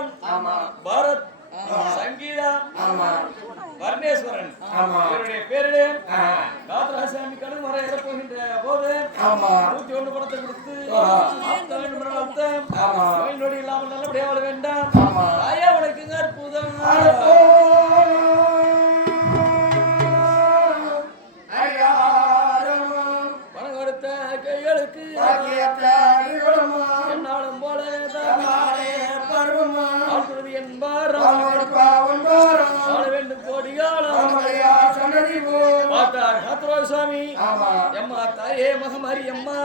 சரவணன், பாரத், சங்கீதா, வர்ணேஸ்வரன் இவருடைய பேரிலே காதராசாமி கடும் வர இறப்புகின்ற போது 101 பணத்தை கொடுத்து நோய் நொடி இல்லாமல் நல்லபடியா வாழ வேண்டாம். தாயா உனக்குங்க அற்புதம். பணம் கொடுத்த கைகளுக்கு என்னாலும் போல என்பார் வாழ வேண்டும் கோடிகாலம். சாமி எம்மா தாயே மகமாரி அம்மா,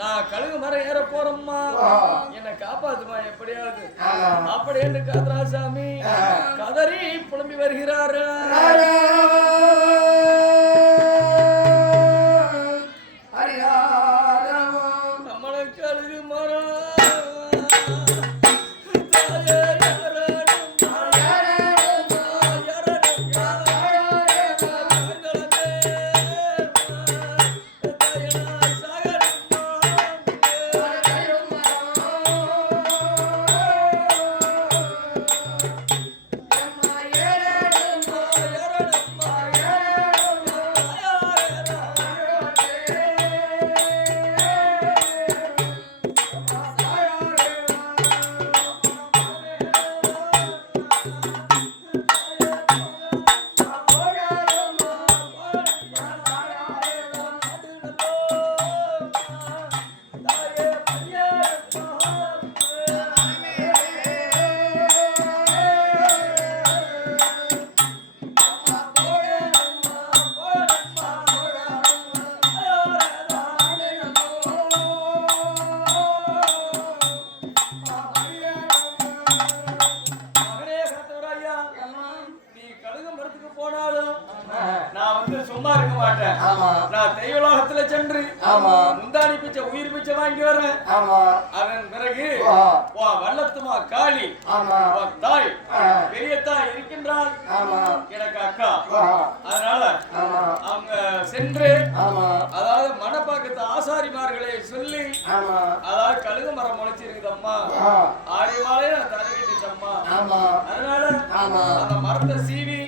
நான் கழுகு மரம் ஏற போறம்மா, என்னை காப்பாத்துமா எப்படியாவது அப்படி என்று காதராசாமி கதறி புலம்பி வருகிறார். நம்மளுக்கு கழுகு மரம் முந்தாடி பிச்சை உயிர் பிச்சை வாங்கி வரேன். அதன் பிறகு வல்லத்துமா காளி தாய் பெரிய தாய் இருக்கின்றாள் எனக்கு அக்கா. அதனால அவங்க சென்று அதாவது மணப்பாக்கத்து ஆசாரிமார்களை சொல்லி அதாவது கழுகு மரம் முளைச்சிருக்குதம்மா, ஆரியமாலே நான் தலையிட்டம்மா, அதனால அந்த மரத்தை சீவி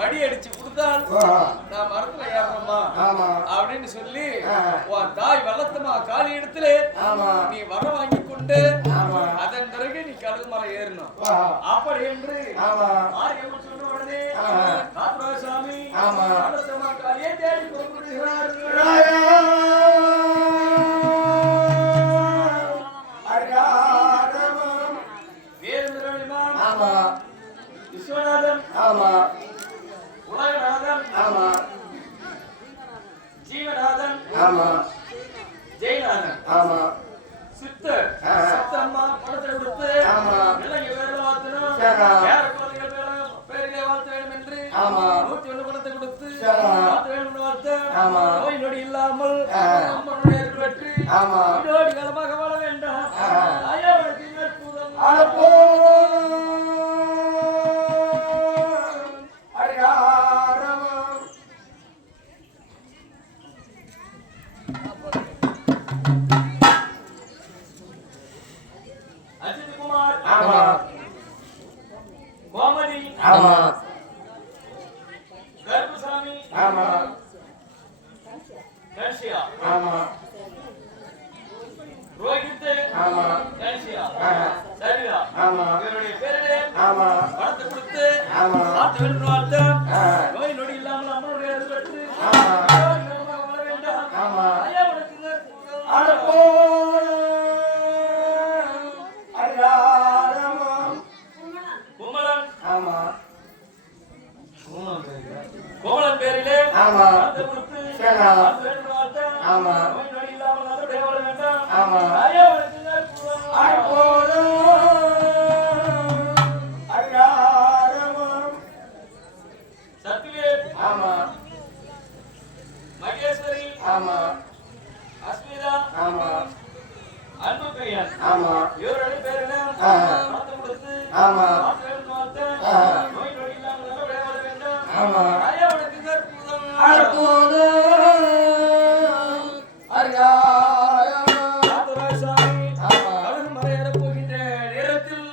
படி அடிச்சு கொடுத்தால் நான் மரத்துல ஏறணும்மா அப்படின்னு சொல்லி தாய் வளர்த்தமா காலி இடத்துல நீ வர வாங்கி கொண்டு அதன் பிறகு நீ கழுகு மரம் ஏறணும் அப்படி என்று சொன்ன உடனே காதராசாமி வளர்த்தமா காலியை தேடி கொடுக்கிறார். விஸ்வநாதன், உலகநாதன், ஜீவநாதன், ஜெயநாதன், சித்தர், சத்தம்மா பணத்தை கொடுத்து நிலைய பேர வாழ்த்தணும், பேர குழந்தைகள் பேரிலே வாழ்த்த வேண்டும் என்று 101 பணத்தை கொடுத்து வாழ்த்த வேண்டும் வாழ்த்த நோய் நொடி இல்லாமல் அம்மனுடைய பெற்று நோடி காலமாக வாழ வேண்டாம். கோமதி, கருப்புசாமி, கன்சியா, ரோஹித், கன்சியா, சரியா இவருடைய பேரிலே பணத்தை கொடுத்து பார்த்து வேண்டும் வாழ்த்த நோய் நொடி இல்லாமல் அம்மனுடைய பெற்று வாழ வேண்டாம். ஐயா கோமலன் பேரிலே சத்யவேல், மகேஸ்வரி, அஸ்மிதா, அன்பு பையன் இவருடைய பேரிலே பணத்தை கொடுத்து நோய் நொடி இல்லாமல் நல்லபடியாக வாழ வேண்டும். ஐயா உனக்கு காதராசாமி கழுகு மரம் ஏறப் போகின்ற நேரத்தில்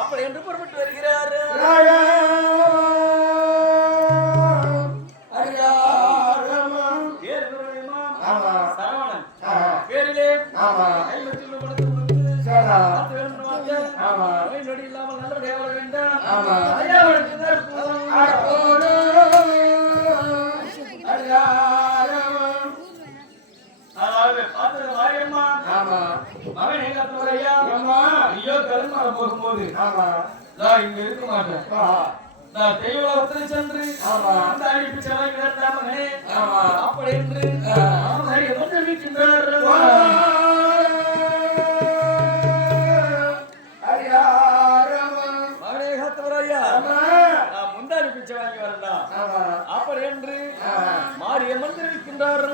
அப்படி என்று புறப்பட்டு வருகிறார். சரவணன் பேரிலே 51 பணத்தை கொடுத்து நொடி இல்லாமல் நல்லபடியாக வர வேண்டும். போகும்போது இங்க இருக்க மாட்டேன். நான் தெய்வத்தில் சென்று அந்த அழிப்பு செலவு மகனே அப்படி என்று முந்தாடி பிச்சை வாங்கி வரலாம் அப்படி என்று மாரியம்மன் தெரிவிக்கின்றார்.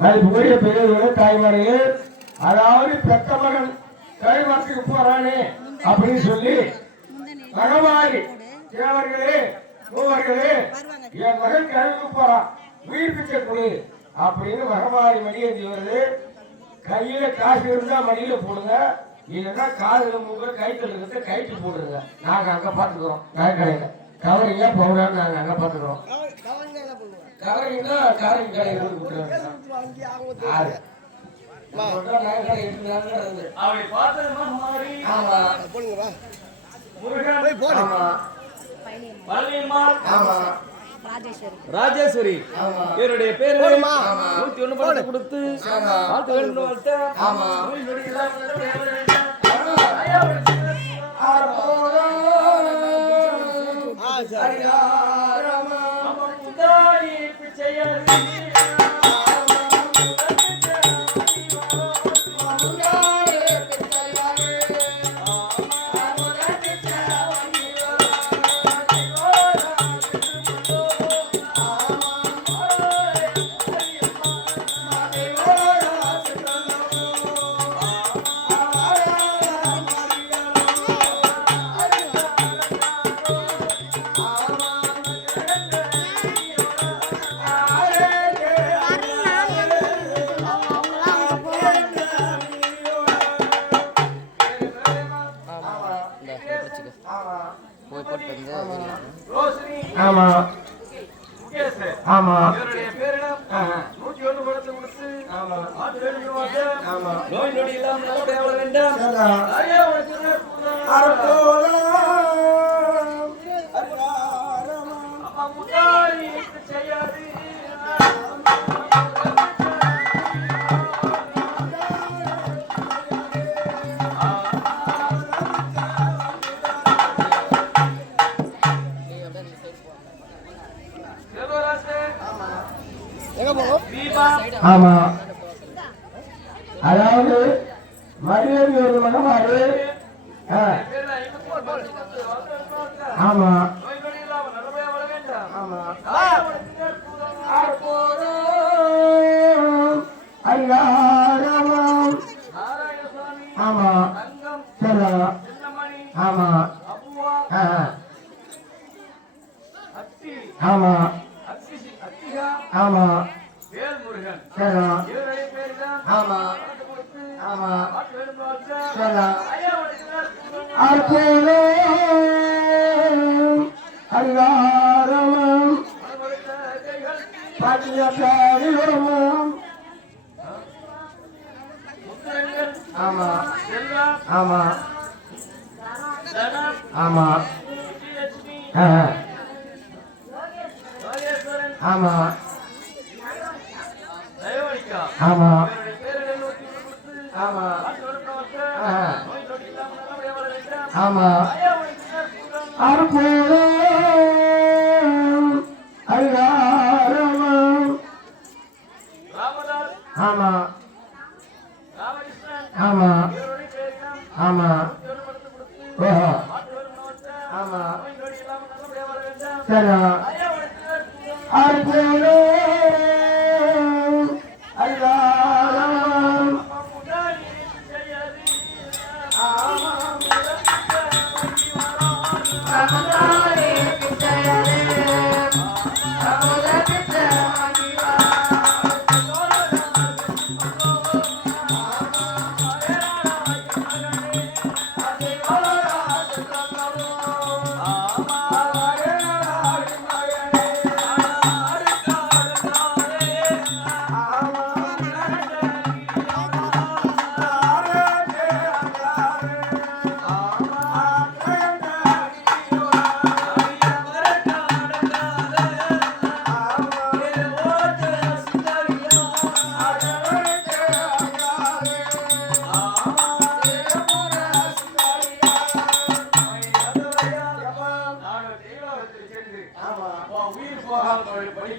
மதிப்புக்குரிய பெரியவர்கள் தாய்மார்கள், அதாவது பெத்த மகன் கழிவாட்டுக்கு போறானே அப்படின்னு சொல்லி மகமாரி தேவர்களே மூவர்களே என் மகன் கழிவுக்கு போறான் உயிர் பிச்சை கொடு அப்படின்னு மகமாரி மடியேந்தி வருது. கையில காசு இருந்தா மடியில போடுங்க, இல்லைன்னா காதுல மூக்க கைத்துல இருக்கிறத கைட்டு போடுங்க. நாங்க அங்க பாத்துக்கிறோம். நகைக்கடையில கவரிங்க பவுடான்னு நாங்க அங்க பாத்துக்கிறோம். கவரிங்கன்னா காரிங் கடையில் ராஜேஸ்வரி இவருடைய பேரு 101 பணத்தை கொடுத்து ஆமா ஆமா நோய் நொடி இல்லாமல் வேண்டாம். ஆமா, அதாவது மரியாதை ஒரு மகமாறு. ஆமா ஐயாரமம். ஆமா சரி. ஆமா ஆமா ஆமா ஆமா ஆமா அரிகாரமம் பாட்டியம். ஆமா ஆமா ஆமா ஆமா ஆமா ஆமா ஆமா ஐயாரமம். ஆமா ஆமா ஆமா ஓஹோ ஆமா சரி. ஐயாரமம். ஆமா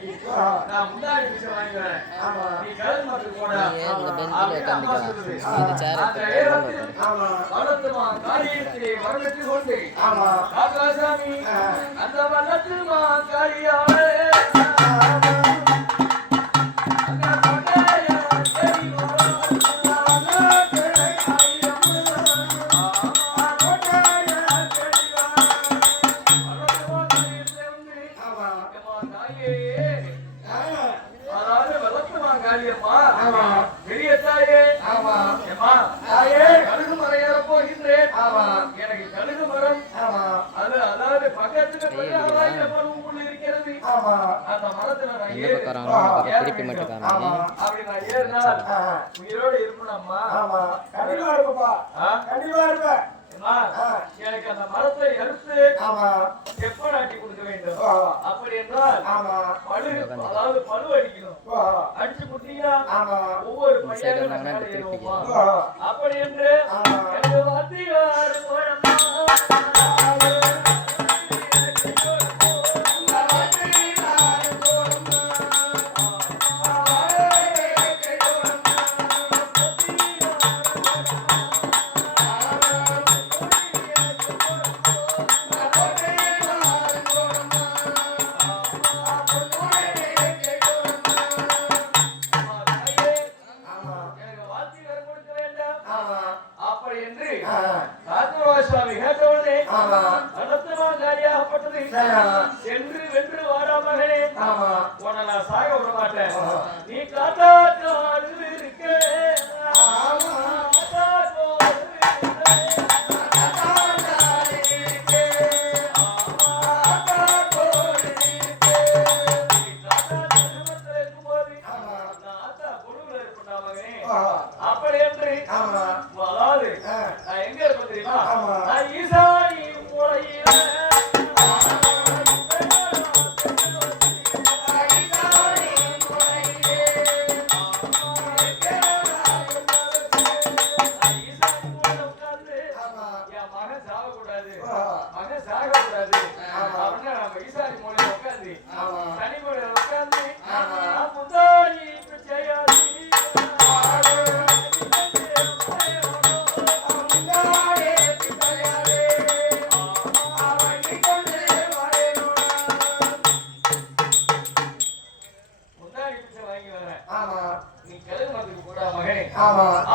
நாளைக்கு நான் முன்னாடி பிச்சை வாங்கி வரேன். நீ கழுகு மரத்துக்கு போடா அப்படின்னு அம்மா சொல்லுது. அந்த நேரத்தில் வளர்த்துமா காரியத்திலே வரவேற்று கொண்டு காக்காசாமி அந்த வளர்த்துமா காரியாவே எனக்கு கழுகு மரம் அதாவது பக்கத்துல இருக்கிறது. அந்த மரத்துல நான் உயிரோடு இருக்கணும்மா. எனக்கு அந்த மரத்தை எடுத்து எப்ப நாட்டி கொடுக்க வேண்டும். அப்படி என்றால் பழு அதாவது பழு அடிக்கணும். அடிச்சு கொடுத்தீங்கன்னா ஒவ்வொரு பையனும் அப்படி என்று சென்று வென்று வாரா மகனே, உன்னை நான் சாக விட மாட்டேன். நீ காத்தா இருக்க அப்படி என்று அதாவது நான் எங்க இருப்பேன் தெரியுமா? நான் ஈசானி மூலையில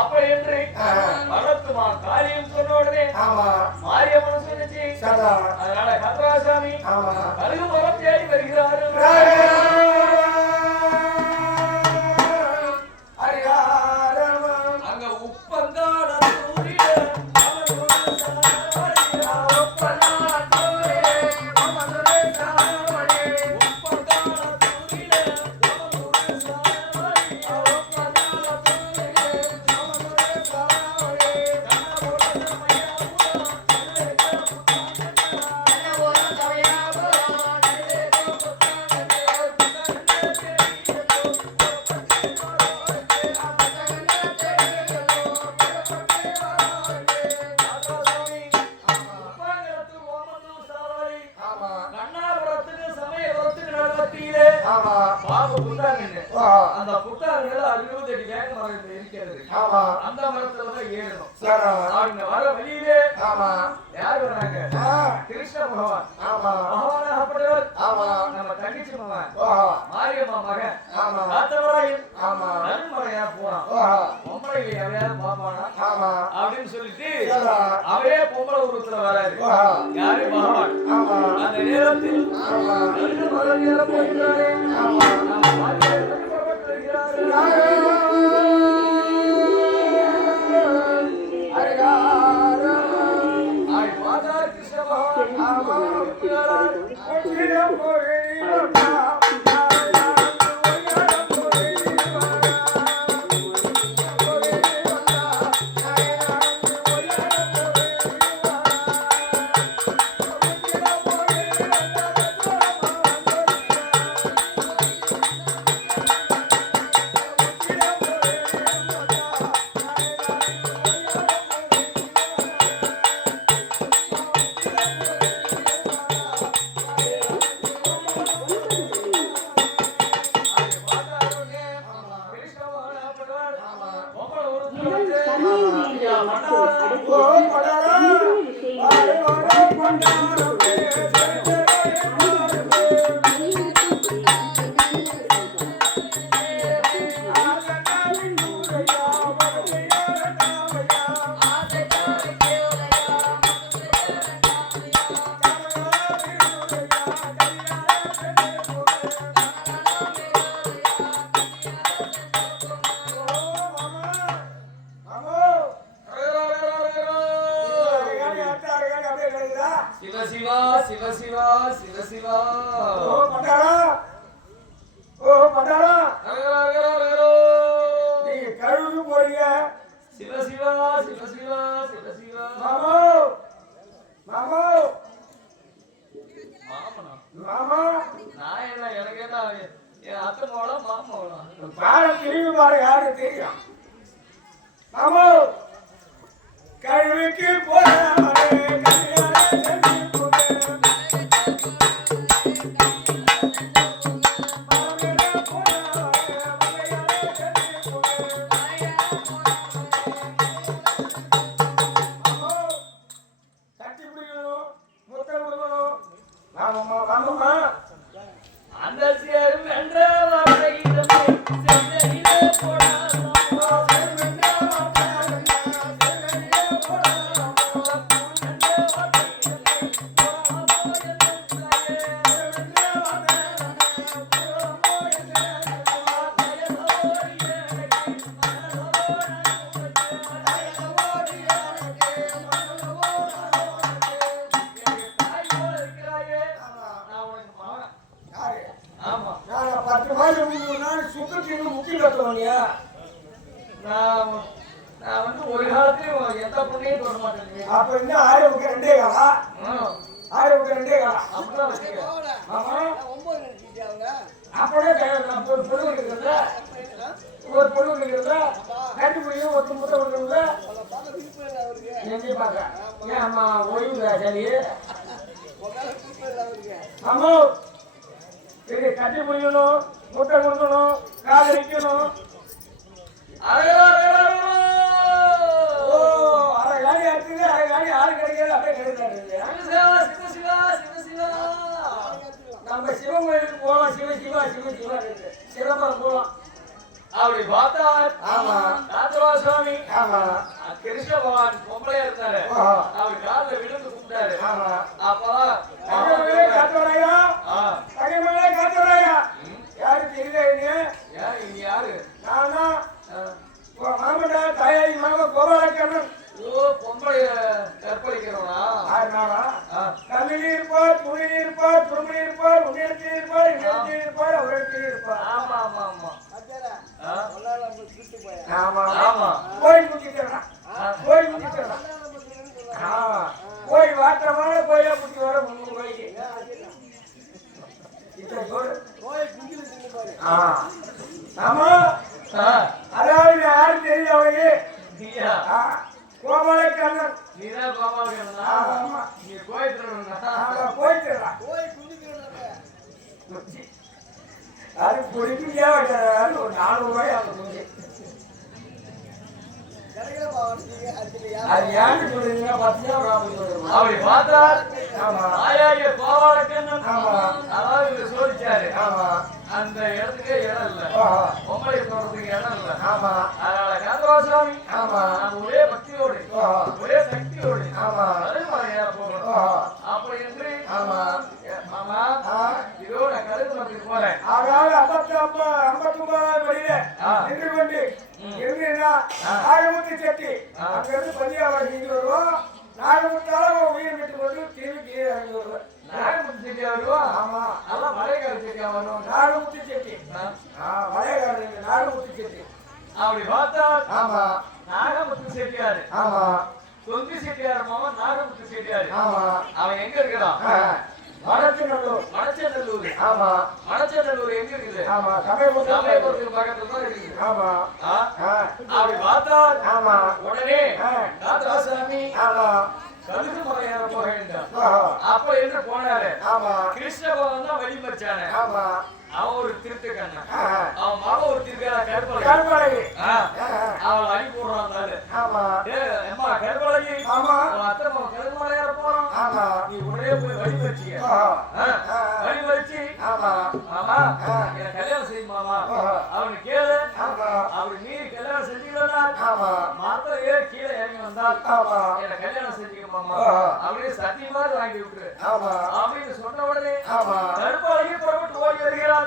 அப்படி என்று வளர்த்துமா காரியம் சொன்ன உடனே மாரியம்மன் சொல்லிச்சு. அதனால கந்தராசாமி கழுகு மரம் தேடி வருகிறாரு. அங்க உப்பங்காட அந்த புத்தாங்கல 28 வேங்க மரம் இருக்கிறது. அந்த மரத்துல தான் ஏறணும். அவங்க வர வழியிலே யார் வராங்க? கிருஷ்ண பகவான். பகவானாகப்பட்டவர் நம்ம தங்கச்சி மகன் மாரியம்மா மகன் காத்தவராயன் நன்மறையா போறான். பொம்பளை எவையாவது பாப்பானா அப்படின்னு சொல்லிட்டு அவரே பொம்பளை உருவத்துல வராரு. யாரு? பகவான். அந்த நேரத்தில் நேரம் போகிறாரு. என் அத்தை மோளம் மாமோளம் பாடம் திரும்பி பாட யாருக்கு தெரியும் மாமோ கழுவிக்கு போறாமலே அந்த சேரும் என்ற வார்த்தையிடமே சென்னையிலே போனாலும் ஆமா 10 மாதம் சுத்தத்துக்கு முக்கியம் கட்டுவாங்க நான் வந்து ஒரு காலத்தையும் எந்த பொண்ணையும் தொட மாட்டேன் அப்ப என்ன ஆரோக்கியம் ரெண்டே காலா ஆரோக்கியம் ரெண்டே காலா அப்படிதான் வச்சுக்க ஆமா அப்படியே ஒரு பொண்ணு இருக்கிறத ஒரு பொண்ணு இருக்கிறத ரெண்டு மணியும் ஒரு முட்டை கொடுக்குறத எங்கே பார்க்க ஏன் அம்மா ஓய்வு சரி ஆமா சரி கட்டி முடியணும் முட்டை கொடுக்கணும் காலை வைக்கணும் ஓ அரை காலி ஆச்சுது அரை காலி ஆறு கிடைக்காது அப்படியே கிடைக்காது நம்ம சிவன் கோயிலுக்கு போகலாம் சிவ சிவா சிவ சிவா சிதம்பரம் போகலாம் அப்படி பார்த்தார் ஆமா ராஜவா சுவாமி ஆமா கிருஷ்ண பகவான் பொம்பளையா இருந்தாரு அவர் காலில் விழுந்து கூப்பிட்டாரு ஆமா அப்பதான் தங்கமேலே காத்தவராயா தங்கமேலே காத்தவராயா யாரு தெரியல இங்க யாரு நானா மாமண்டா தாயாரி மாமா கோபாலக்கண்ணன் பொம்பளைய கற்பழிக்கிறவனா நானா கல்லில் இருப்பார் துணியில் இருப்பார் துரும்பில் இருப்பார் உன்னிடத்தில் இருப்பார் இன்னிடத்தில் இருப்பார் அவரிடத்தில் இருப்பார் ஆமா ஆமா ஆமா ஆமா ஆமா கோயில் முடிச்சுட்டா கோயில் முடிச்சுட்டா கோயில் வாட்டமான கோயிலா முடிச்சு வர 300 ரூபாய்க்கு ஆமா அதாவது யாரு தெரியும் அவனுக்கு கோபாலக்கண்ணன் நீதான் கோபாலக்கண்ணனா ஆமா நீ போயிட்டு போயிட்டு அது பொறுமையா ஒரு 400 ரூபாய் அவங்க முடிஞ்சு அது யாரு சொல்றீங்க அப்படி பார்த்தார் ஆமா ஆயாரிய கோபாலக்கண்ணன் ஆமா அதாவது சோதிச்சாரு ஆமா அந்த இடத்துக்கே இடம் இல்ல பொம்பளை போறதுக்கு இடம் இல்ல ஆமா அதனால கந்தவாசாமி ஆமா நம்ம ஒரே பக்தியோடு ஒரே சக்தியோடு ஆமா கருமலை ஏற போறோம் அப்படி என்று ஆமா மாமா இதோ நான் கருமலைக்கு போறேன் அதாவது 59 படியில நின்று கொண்டு இருந்தீங்கன்னா நாகமுத்து செட்டி அங்கிருந்து பள்ளியாவாடி இங்க வருவோம் நாகமுத்தால உயிர் விட்டு கொண்டு திரும்பி கீழே இறங்கி வருவோம் நாகமுத்து செட்டியா வருவோம் ஆமா அதான் மலைக்கார செட்டியா வரும் நாகமுத்து செட்டி மலையாளர் நாகமுத்து செட்டி அப்படி பார்த்தா ஆமா நாகமுத்து செட்டியாரு ஆமா தொந்தி செட்டியார் மாமன் நாகமுத்து செட்டியாரு ஆமா அவன் எங்க இருக்கிறான் மணச்சநல்லூர் மணச்சநல்லூர் ஆமா மணச்சநல்லூர் எங்க இருக்குது ஆமா சமயபுரத்துக்கு பக்கத்துல தான் இருக்குது ஆமா அப்படி பார்த்தா ஆமா உடனே ராதாசாமி ஆமா கழுகு மலையார போக வேண்டாம் அப்ப என்ன போனாரு ஆமா கிருஷ்ண பகவான் தான் வழிமறிச்சானே ஆமா அவன் ஒரு திருட்டுக்கண்ணன் அவன் மகன் ஒரு திருக்கா கருப்பலை அவன் அடி போடுறான் ஆமா அம்மா கருப்பலகி ஆமா அத்தை மகன் கழுகு மலையார போறான் ஆமா நீ உடனே போய் வழிமறிச்சிய வழிமறிச்சு ஆமா மாமா எனக்கு கல்யாணம் செய்யும் மாமா அவனு கேளு அவரு மீறி கல்யாணம் செஞ்சீங்களா ஆமா மரத்துல ஏறி கீழே இறங்கி வந்தால் ஆமா எனக்கு கல்யாணம் செஞ்சுக்க மாமா அப்படியே சத்தியமாக வாங்கி விட்டுரு ஆமா அப்படின்னு சொன்ன உடனே ஆமா கருப்பாளி புறப்பட்டு ஓடி வருகிறார்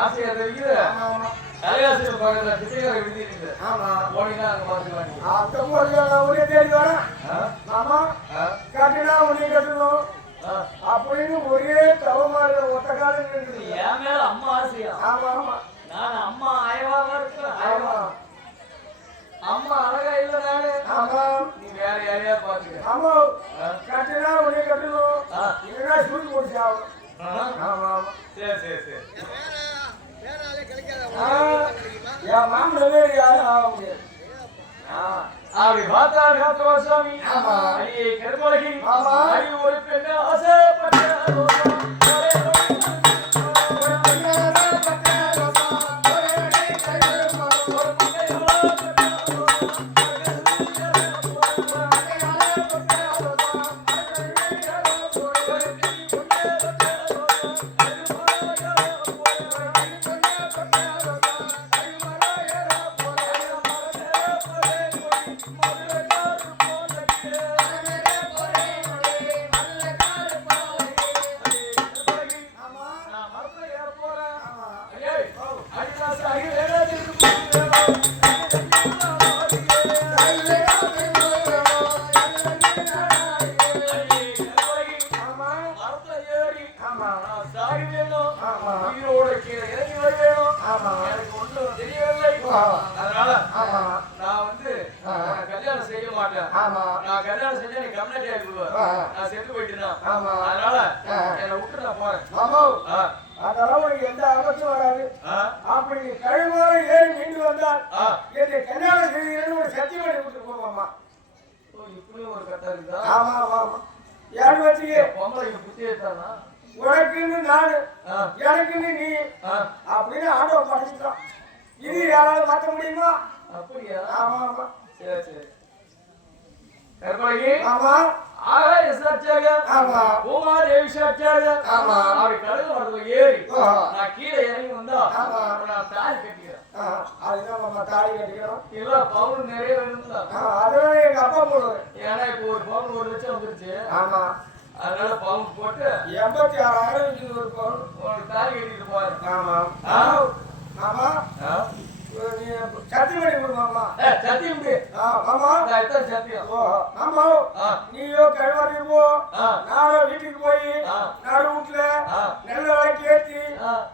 ஆசையா தெரியுது தலையாசிரியர் பக்கத்துல பிச்சைக்கார விடுதி இருக்குது போனீங்கன்னா அங்க பாத்துக்கலாம் அப்படின்னு ஒரே தவமாக ஒத்த காலம் இருக்குது. என் மேல அம்மா ஆசையா? ஆமா ஆமா, நான் அம்மா ஆயவாக இருக்கிறேன். அம்மா அழகா இல்ல நானு. ஆமா, நீ வேற யாரையா பாத்துக்க. ஆமா, கட்டினா உடனே கட்டணும், இல்லைன்னா சூடு போட்டுச்சாகும். ஆமா ஆமா, சரி சரி சரி. என் மாமனவே யாரும் ஆக முடியாது. அப்படி பார்த்தாரு சுவாமி. ஐயே கருமலகி அடி ஒரு பெண்ண ஆசைப்பட்ட அதனால நான் வந்து கல்யாணம் செய்ய மாட்டேன். நான் கல்யாணம் செஞ்சா நீ கம்யூனிட்டி ஆகிடுவேன். நான் செத்து போயிட்டேன். அதனால என்னை விட்டு நான் போறேன். அதெல்லாம் உனக்கு எந்த ஆபத்தும் வராது. அப்படி கழுவார ஏறி மீண்டு வந்தால் என்னை கல்யாணம் செய்கிறேன்னு ஒரு சத்தியம் பண்ணி கொடுத்து போவாமா. இப்படியும் ஒரு கட்டா இருக்குதா? ஆமா ஆமா ஆமா, யாரு வச்சுக்க பொம்பளைக்கு புத்தி எடுத்தானா? உனக்குன்னு நானு, எனக்குன்னு நீ அப்படின்னு ஆண்டவன் படைச்சிட்டான். இது யாராவது மாற்ற முடியுமா? அப்படியா? ஆமா ஆமா, சரி சரி. கற்பனை ஆமா ஆகாய சாட்சியாக, ஆமா பூமாதேவி சாட்சியாக, ஆமா அப்படி கடல் மரத்துல ஏறி நான் கீழே இறங்கி வந்தா நான் தாலி கட்டிக்கிறேன். அதுதான் நம்ம தாலி கட்டிக்கிறோம். இல்ல பவுன் நிறைய வேணும்ல. அதெல்லாம் எங்க அப்பா போடுவாரு. ஏன்னா இப்போ ஒரு பவுன் 1 லட்சம் வந்துருச்சு. ஆமா, அதனால பவுன் போட்டு 86,000 ஒரு பவுன் உனக்கு தாலி கட்டிட்டு போறேன். ஆமா ஆமா, நீ சத்தியம் பண்ணி கொடுமாமா. சத்தியம் ஆமா சத்தியம். ஆமா, நீயோ கழுவாரி போ, நானும் வீட்டுக்கு போய் நாடு வீட்டுல நெல் விளக்கு ஏற்றி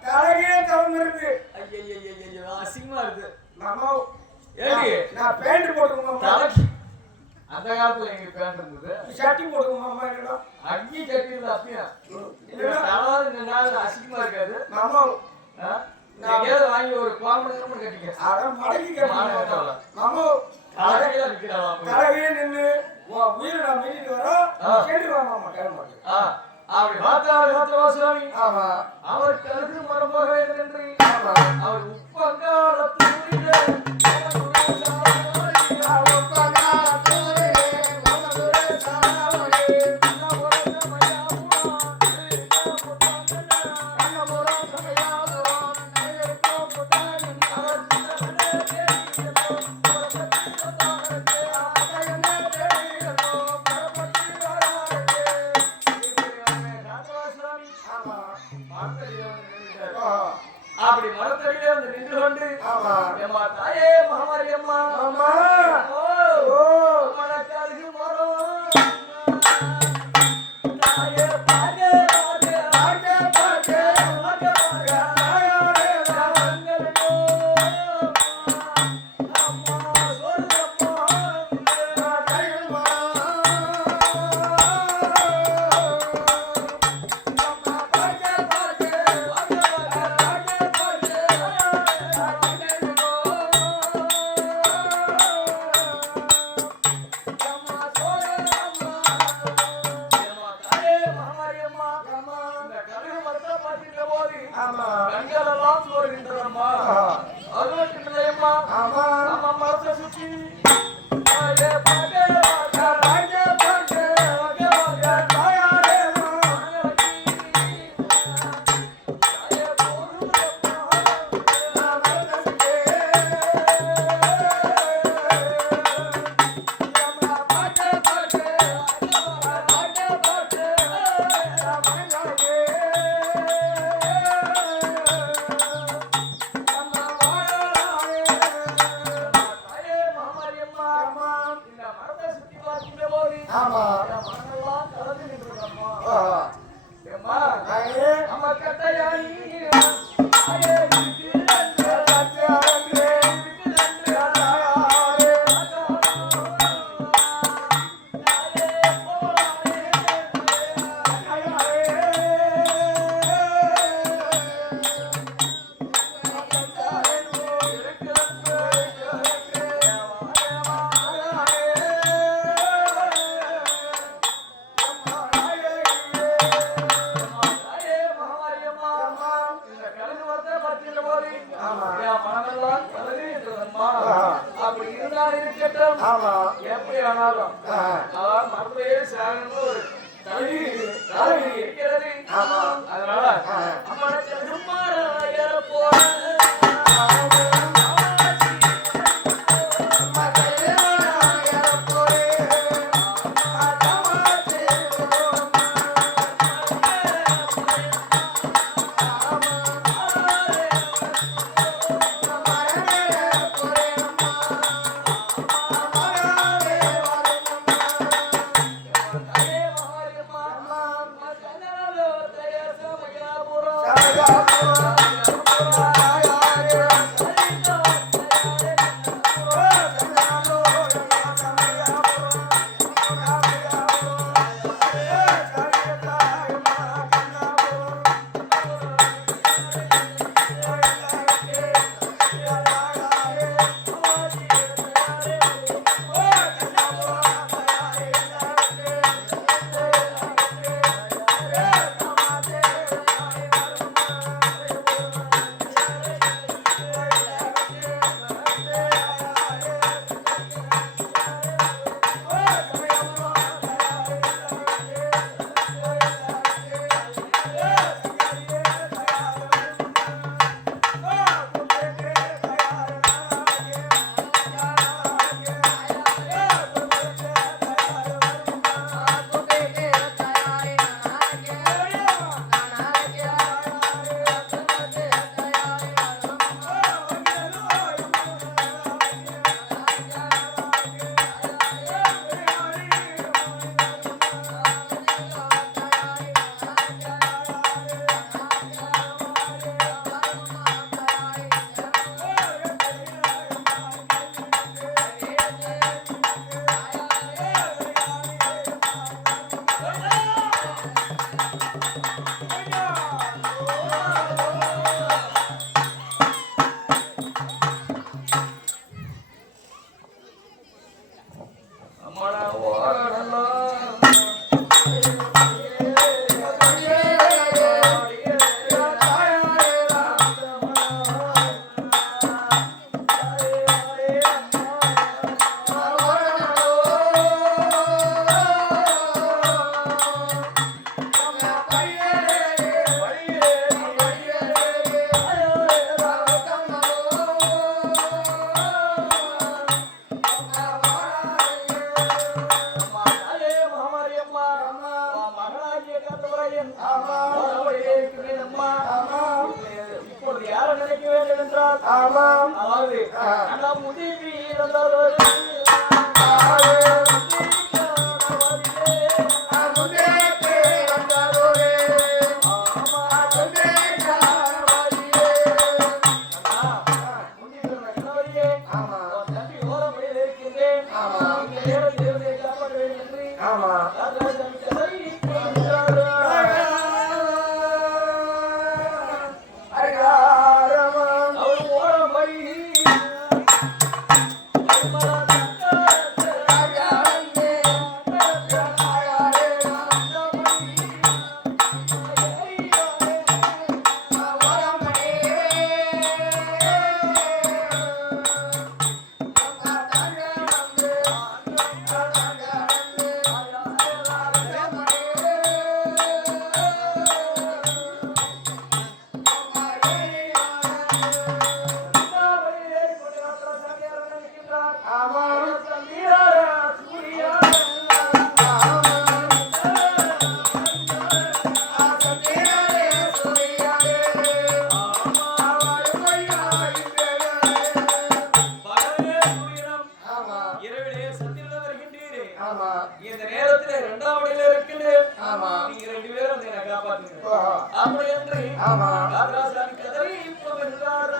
தலையே தவங்கிருக்கு. ஐயோ அசிங்கமா இருக்கு மாமா. ஏடி நான் பேண்ட் போட்டுக்கோமா. அந்த காலத்துல எங்க பேண்ட் இருந்தது. சட்டி போட்டுக்கோமா. அங்கி கட்டிருந்த அப்பயா தலாவது அசிங்கமா இருக்காது மாமா. எங்கேயாவது வாங்கி ஒரு கோமணம் கட்டிக்க. அதான் மடக்கி மாமா. தலையே நின்று உயிரை நான் மீட்டு வரோம் கேட்டுவாமா. அப்படி பார்த்தாரு சுவாமி. ஆமா, அவருக்கு அழகு மரமாக என்று அவர் உப்பங்காலத்து அப்படி மரத்தடியிலே வந்து நின்று கொண்டு எம்மா தாயே மகமாரி அம்மா உனக்கு அழகு மரம் தாயே பாக கண்களெல்லாம் சோறுகின்றதம்மா. அருளக்கின்றதையம்மா. நம்ம மரத்தை சுற்றி இருக்கின்றார். ஆமாம் அதாவது நம் முதிவி இறந்தவர் இந்த நேரத்தில் இரண்டாவது இருக்குது. நீங்க ரெண்டு பேரும் வந்து என்னை காப்பாத்துங்க. அப்படி என்று ராஜராஜாமி கதறி இப்போ வென்றார்.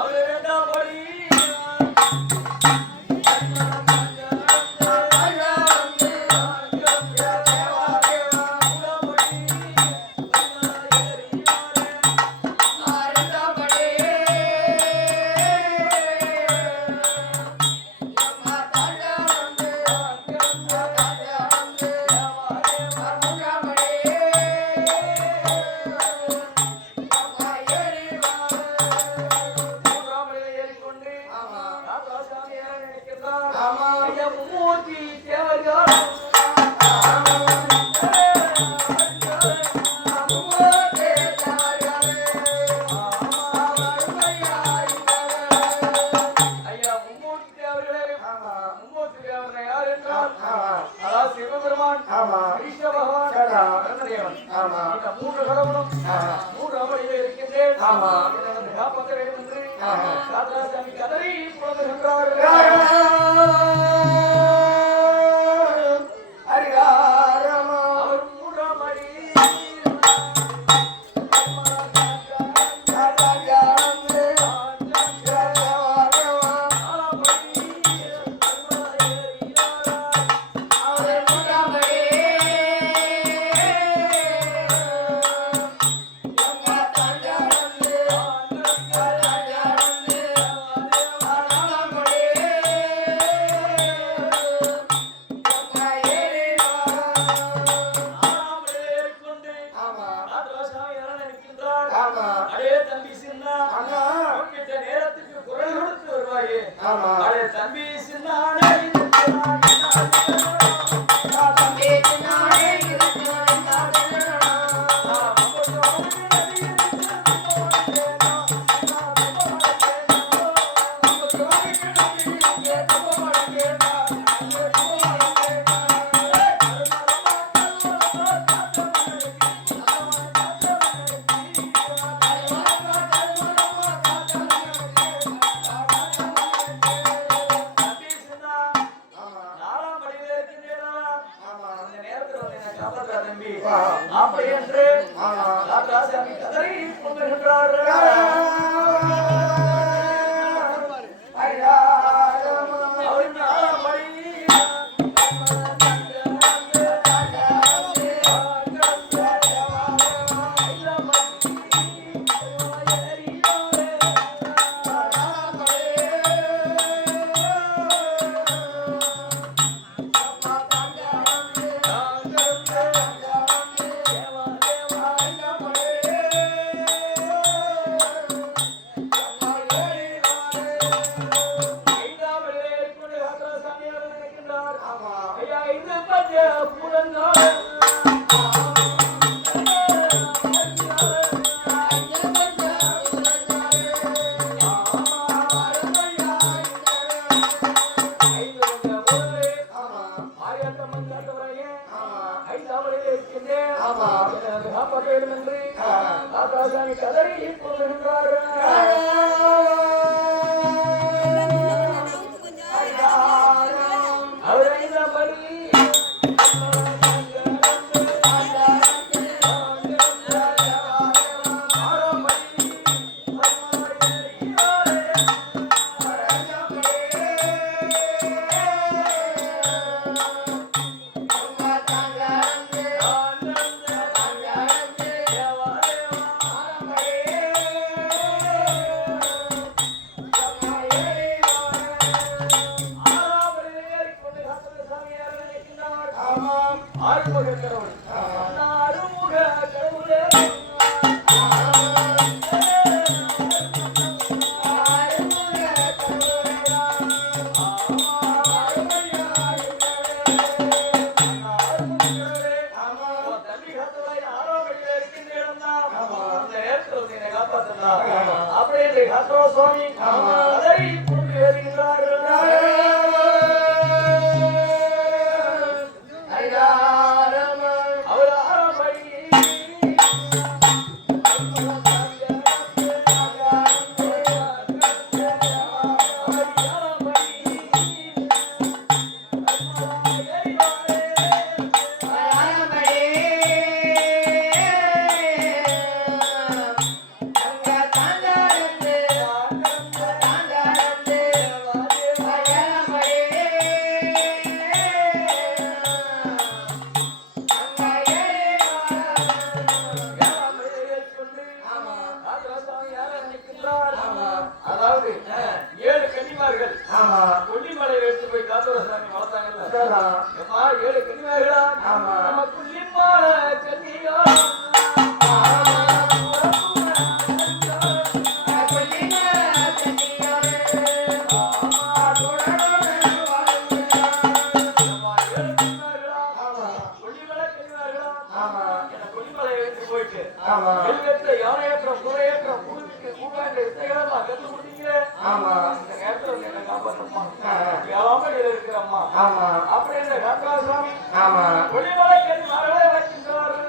அவளை வேண்டாம்படி கதறி நேரத்துக்கு குரல் கொடுத்து வருவாயே தம்பி சின்னானே அப்படி என்று ராஜராஜாமி கதறி கொண்டிருக்கிறார். காவலில் இருக்கின்றேன். எனக்கு காப்பாற்ற வேண்டும் என்று தாத்தாசாமி கதறி கொண்டிருக்கிறார்கள். அவரை பலி ஆறுமுக கடவுள் ஆறுமுக கடவுளே அப்படியே காத்தோ சுவாமி அதை கொண்டு வருகிறார்கள். அதாவது 7 கன்னிமார்கள் கொல்லிமலை எடுத்து போய் காத்தோரசாமி வளர்த்தாங்கல்ல. 7 கன்னிமார்களா நம்ம கொல்லிமலை கன்னியா யானையேற்றம் குறையேற்றம் குழுவிற்கு கூட்டாண்டு இசைகளெல்லாம் கத்து கொடுத்தீங்க. இந்த நேரத்தில் என்ன காப்பாற்றம்மா வேளாண்மையில் இருக்கிறம்மா அப்படின்னு காத்தோரசாமி கொல்லிமலை கன்னிமார்களை வைக்கின்றார்கள்.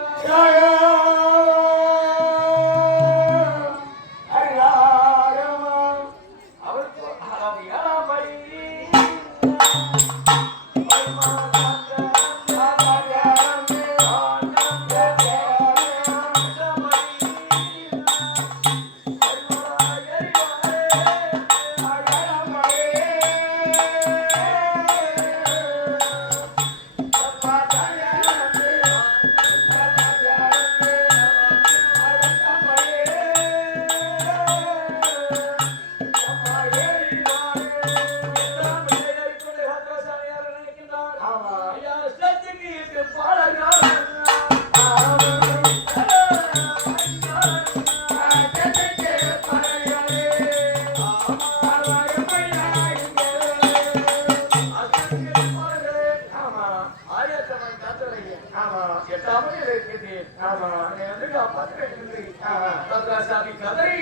கதறி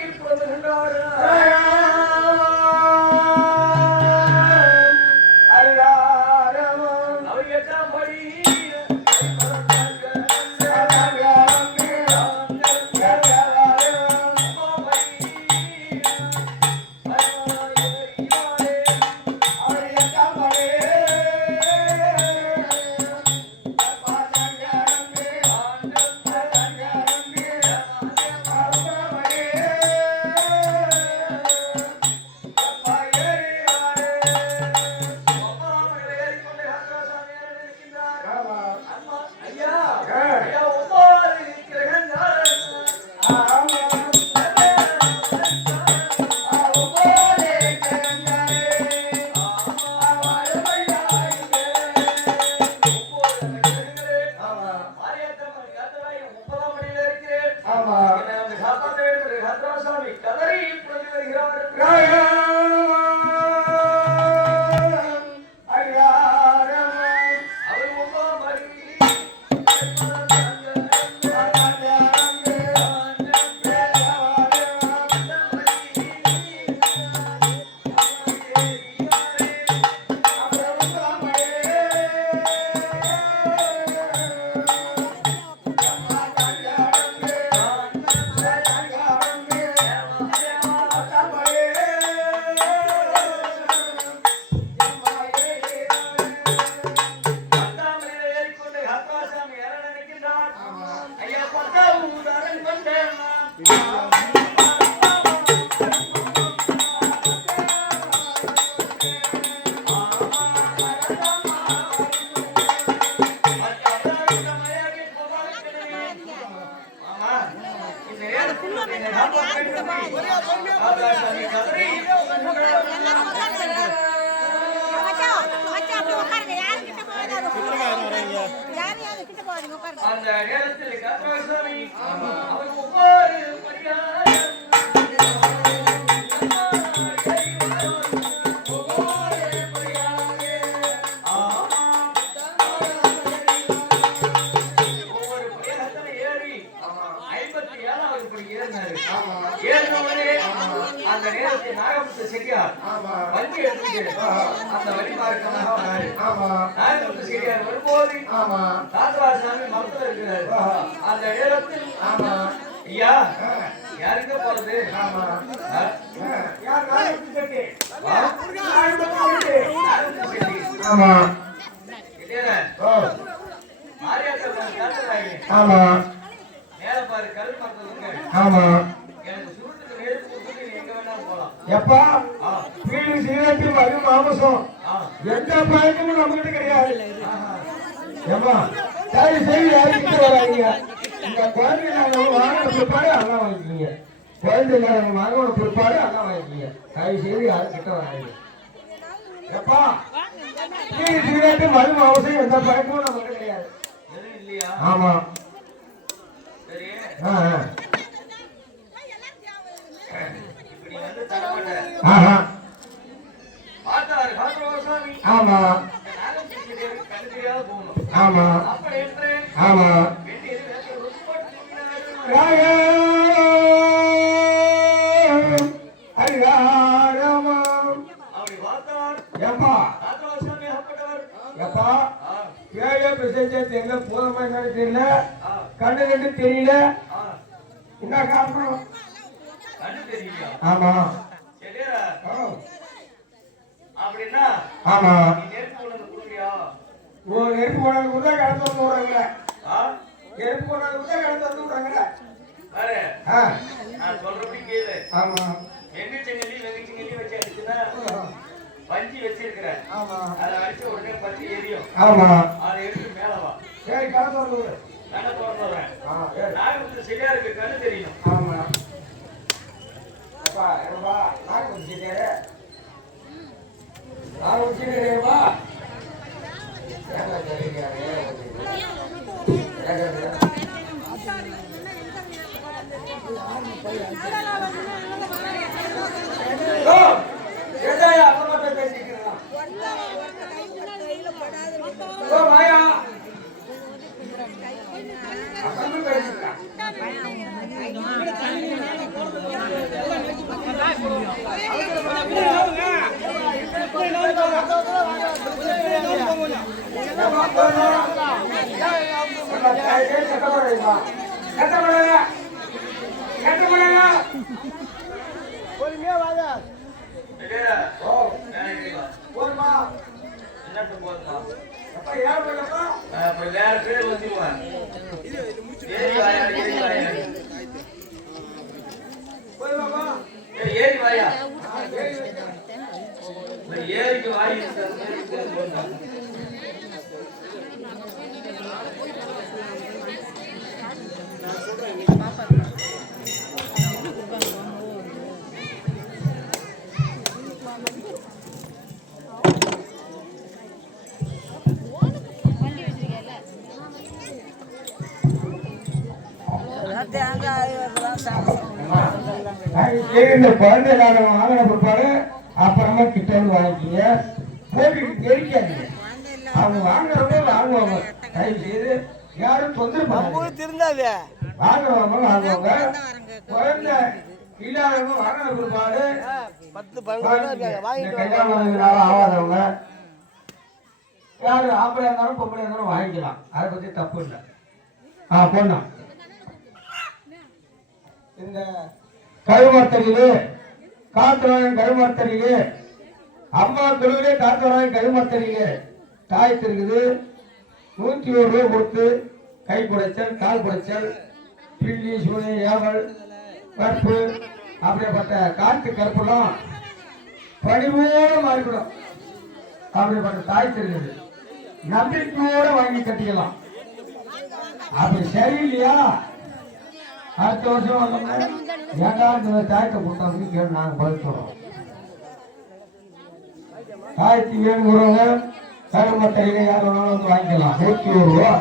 அந்த நேரத்தில் கர்த்தசாமி அவர் ஒவ்வொரு பரிகாரம் அந்த நேரத்தில் நாகமுத்து செட்டியார் வண்டி எடுத்துட்டு அந்த வழி மார்க்கமாக வராரு. நாகமுத்து செட்டியார் வரும்போது தாத்தராசாமி மரத்துல இருக்கிறாரு. அந்த நேரத்தில் ஐயா யாருங்க போறது? மேல பாரு கல் மரத்துல எப்பா வீடு சீரத்து மது மாமசம் எந்த பழக்கமும் நம்மகிட்ட கிடையாது. ஏமா சரி சரி யாருக்கிட்ட வராங்க? இந்த குழந்தை வாங்கின பிற்பாடு எல்லாம் வாங்கிக்கிங்க. குழந்தை வாங்கின பிற்பாடு எல்லாம் வாங்கிக்கிங்க. தயவு செய்து யாருக்கிட்ட வராங்க. எப்பா வீடு சீரத்து மது மாமசம் எந்த பழக்கமும் நம்மகிட்ட கிடையாது. ஆமா ஆமா ஆமா ஆமா தெரியல போதமா என்னன்னு தெரியல கண்ணு ரெண்டு தெரியல என்ன காரணம்? ஆமா அப்படின்னா ஆமா நெருப்பு கொடுக்குறியா? நெருப்பு போனது கூட கடந்து வந்து விடுறாங்க. நெருப்பு போனது கூட கடந்து வந்து விடுறாங்க. நான் சொல்றபடி கேளு. ஆமா எங்க செங்கலி வெங்க செங்கலி வச்சு அடிச்சுன்னா பஞ்சி வச்சிருக்கிறேன். அதை அடிச்ச உடனே பஞ்சி எரியும். ஆமா அதை எடுத்து மேல வா. சரி கடந்து வந்து விடு. கடை போடுறேன். நாகமுத்து சரியா இருக்கு கண்ணு தெரியணும். ஆமா அப்பா ஏப்பா நாகமுத்து சரியா நாகமுத்து ஏறி வாயா ஏறிக்கு வாய் இந்த குழந்தை வாங்கின பிற்பாடு அப்புறமா கிட்ட வந்து வாங்கிக்கிங்க. போட்டுட்டு தெரிக்காதீங்க. அவங்க வாங்குறவங்க வாங்குவாங்க. தயவு செய்து யாரும் தொந்தரவு பண்ணாதீங்க. வாங்குறவங்க வாங்குவாங்க. குழந்தை இல்லாதவங்க வாங்கின பிற்பாடு கல்யாணம் ஆகாதவங்க யாரு ஆம்பளையா இருந்தாலும் பொம்பளையா இருந்தாலும் வாங்கிக்கலாம். அதை பத்தி தப்பு இல்லை. பொண்ணா இந்த கருமர்த்தனிலே காத்துராயன் கருமர்த்தனிலே அம்மா தொழுவிலே காத்துராயன் கருமர்த்தனிலே தாய் இருக்குது 101 ரூபாய் கொடுத்து கை குடைச்சல் கால் குடைச்சல் பில்லி சூனை ஏவல் கற்பு அப்படிப்பட்ட காட்டு கற்பெல்லாம் பணிவோட மாறிவிடும். அப்படிப்பட்ட தாய் தெரிஞ்சது நம்பிக்கையோட வாங்கி கட்டிக்கலாம். அப்படி சரியில்லையா அடுத்த வருஷம் வந்தோம்னா ஏண்டா இந்த தாயத்தை கொடுத்தோம்னு கேட்டு நாங்க பதில் சொல்றோம். தாயத்துக்கு வேணுங்கிறவங்க கருமட்டையில யார் வேணாலும் வந்து வாங்கிக்கலாம். 101 ரூபா.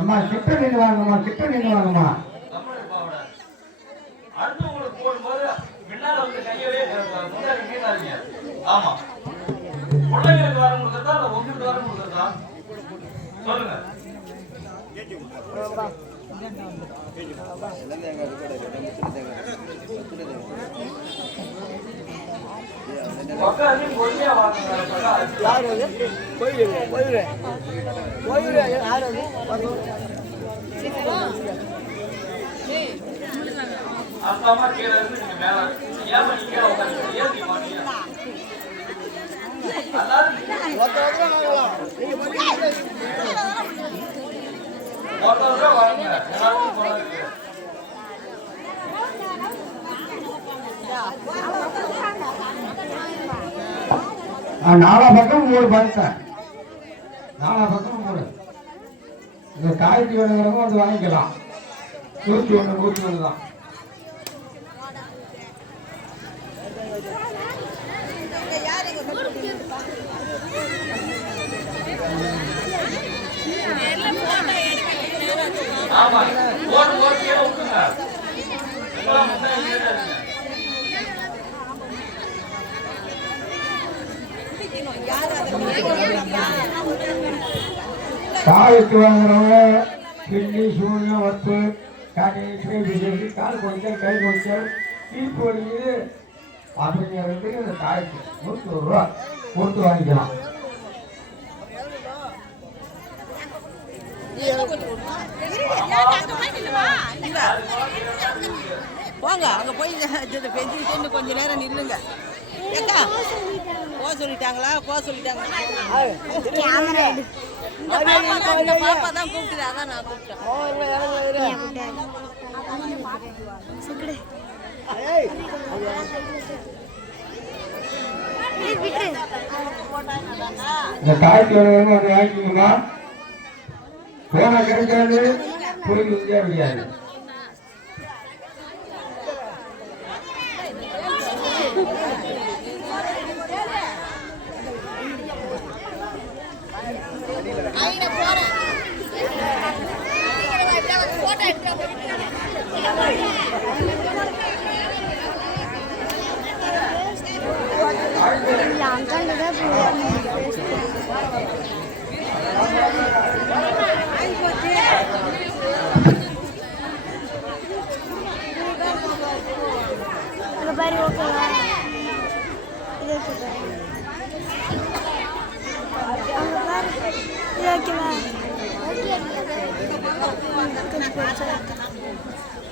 அம்மா கிட்ட நின்று வாங்கம்மா, கிட்ட நின்று வாங்கம்மா. ஆமா பிள்ளைங்களுக்கு வரம் கொடுக்கறதா இல்ல உங்களுக்கு வரம் கொடுக்கறதா சொல்லுங்க. அம்மா கீழே இருந்து நீங்க மேல ஏன் நீங்க கீழே உட்காந்து ஏன் மாட்டீங்க? நாலா பக்கம் 3 பரிசேன். நாலா பக்கம் 3. இந்த காய்ச்சி வேணுங்கிறவங்க வந்து வாங்கிக்கலாம். 101 தான். ஆமா ஓடு ஓடியே விட்டுங்க. எல்லாம் முன்னாடி ஏறாதீங்க. காலுக்கு வாங்குறவங்க கிள்ளி சூழ்நிலை வப்பு காட்டி கால் கொஞ்சம் கை கொஞ்சம் தீர்ப்பு வலிக்குது அப்படிங்கிறது இந்த காய்க்கு 101 ரூபா கொடுத்து வாங்கிக்கலாம். போங்க அங்க போய் பெஞ்சுக்கிட்டு கொஞ்ச நேரம் நில்லுங்க. ஏக்கா போக சொல்லிட்டாங்களா? போக சொல்லிட்டாங்க. இந்த பாப்பா தான் கூப்பிட்டு அதான் நான் கூப்பிட்டேன். இந்த காய்ச்சி வந்து வாங்கிக்கணுமா? போன கிடைக்காது புரிஞ்சு முடியாது. பாரு ஓகேவா? இது ஓகேவா?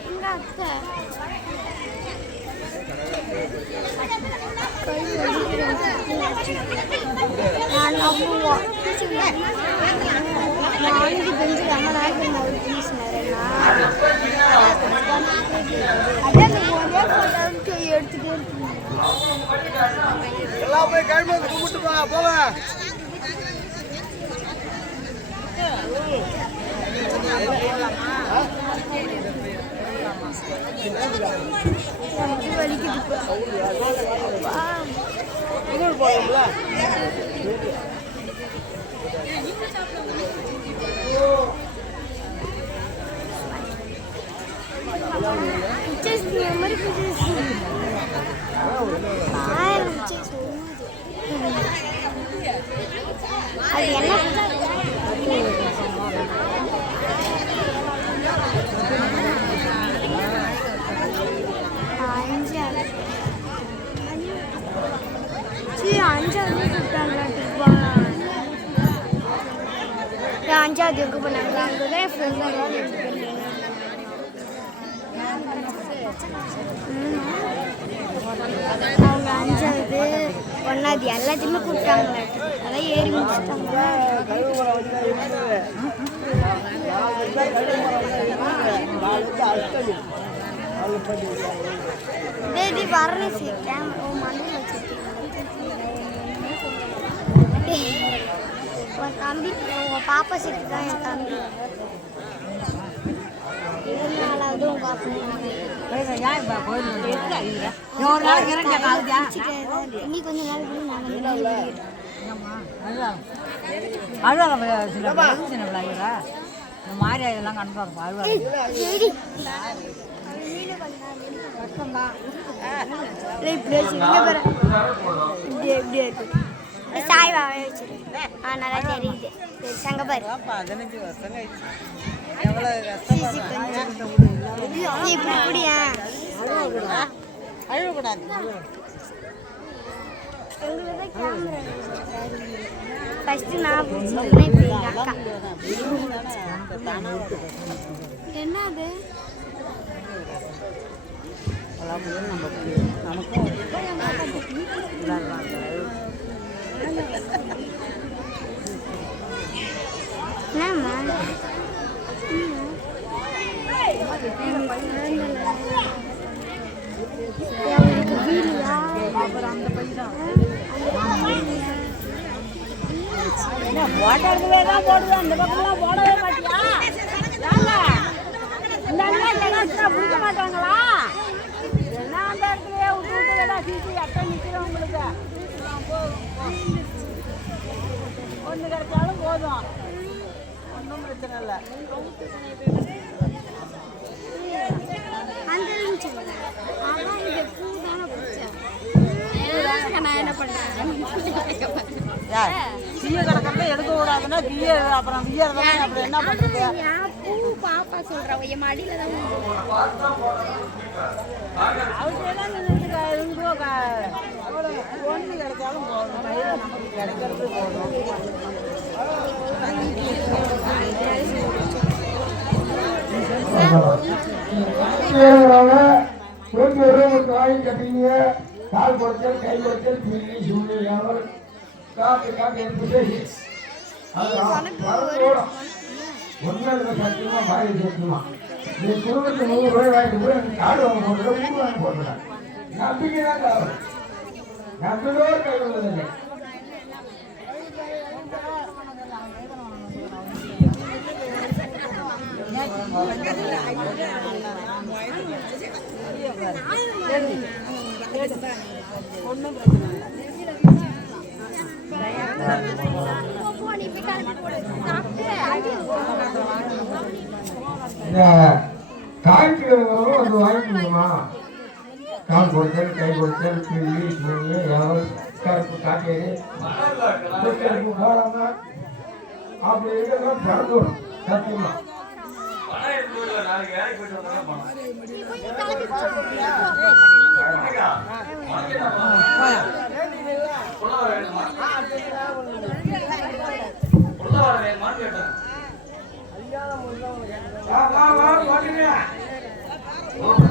எங்க அத்தை நாளைக்கு பெஞ்சு ரொம்ப நாளைக்கு அவர் பேசினாருன்னா அதே ஒரே போட்டோ எடுத்துட்டே இருக்கீங்க. எல்லாம் போய் கிளம்பி வந்து கும்பிட்டு போங்க. போகலாம்ல அது என்ன அஞ்சாவது எங்கே போனாங்க? அங்கதான் ஃப்ரெண்ட் அவங்க அஞ்சாவது ஒன்னாவது எல்லாத்தையுமே கூப்பிட்டாங்க. அதான் ஏறி முடிச்சுட்டாங்க. இது வரணும் கேமரா மண்ணில் வச்சிருக்கேன் உன் தம்பி உங்கள் பாப்பா செட்டு தான் என் தம்பி 4வது உன் பாப்பா இன்னி கொஞ்ச நாள் சாய்வாவே வச்சிருக்கேன் நல்லா தெரியுது சங்கபாரு 15 வருஷம் கழிச்சு இப்படியா அழுவக்கூடாது ஃபர்ஸ்ட் நான் பிடிச்சிருந்தேன் அக்கா என்ன அது என்னம்மா போடுவேன் அந்த பக்கம்லாம் போடவே மாட்டியா இந்த பிடிக்க மாட்டாங்களா என்ன அந்த இடத்துலயே விட்டு சீசி அட்டை நிற்கிறோம் உங்களுக்கு ஒன்று கிடைச்சாலும் போதும் ஒன்றும் பிரச்சனை இல்லை நான் என்ன பண்றேன் தீய கிடக்கிறத எடுக்க கூடாதுன்னா தீய அப்புறம் வீயறதானே அப்புறம் என்ன பண்றது பூ பாப்பா சொல்றேன் என் மடியில தான் அவசியெல்லாம் ஒன்று கிடைச்சாலும் போதும் கையில் நமக்கு கிடைக்கிறது போதும் காய் கட்டிங்க கால் கொடுத்தல் கை கொடுத்தல் பிள்ளி சூழ்நிலை யாவர் காட்டு காட்டு எடுத்துட்டு ஒன்றும் சத்தியமா பாய் சேர்த்துமா நீ குடும்பத்துக்கு 100 ரூபாய் வாங்கிட்டு போய் காடு வாங்க போட்டு 3 வாங்கி போட்டுறேன் நம்பிக்கை தான் காவல் நம்பிக்கையோடு கை உள்ளதில்லை காய்ச்சல் வந்து வாங்கிக்கணுமா கால் கொடுத்தல் கை கொடுத்தல் பிள்ளி சுண்ணி எவல் கருப்பு காட்டேரி போடாம அப்படி இதெல்லாம் பிறந்துடும் சத்தியமா மாட்டு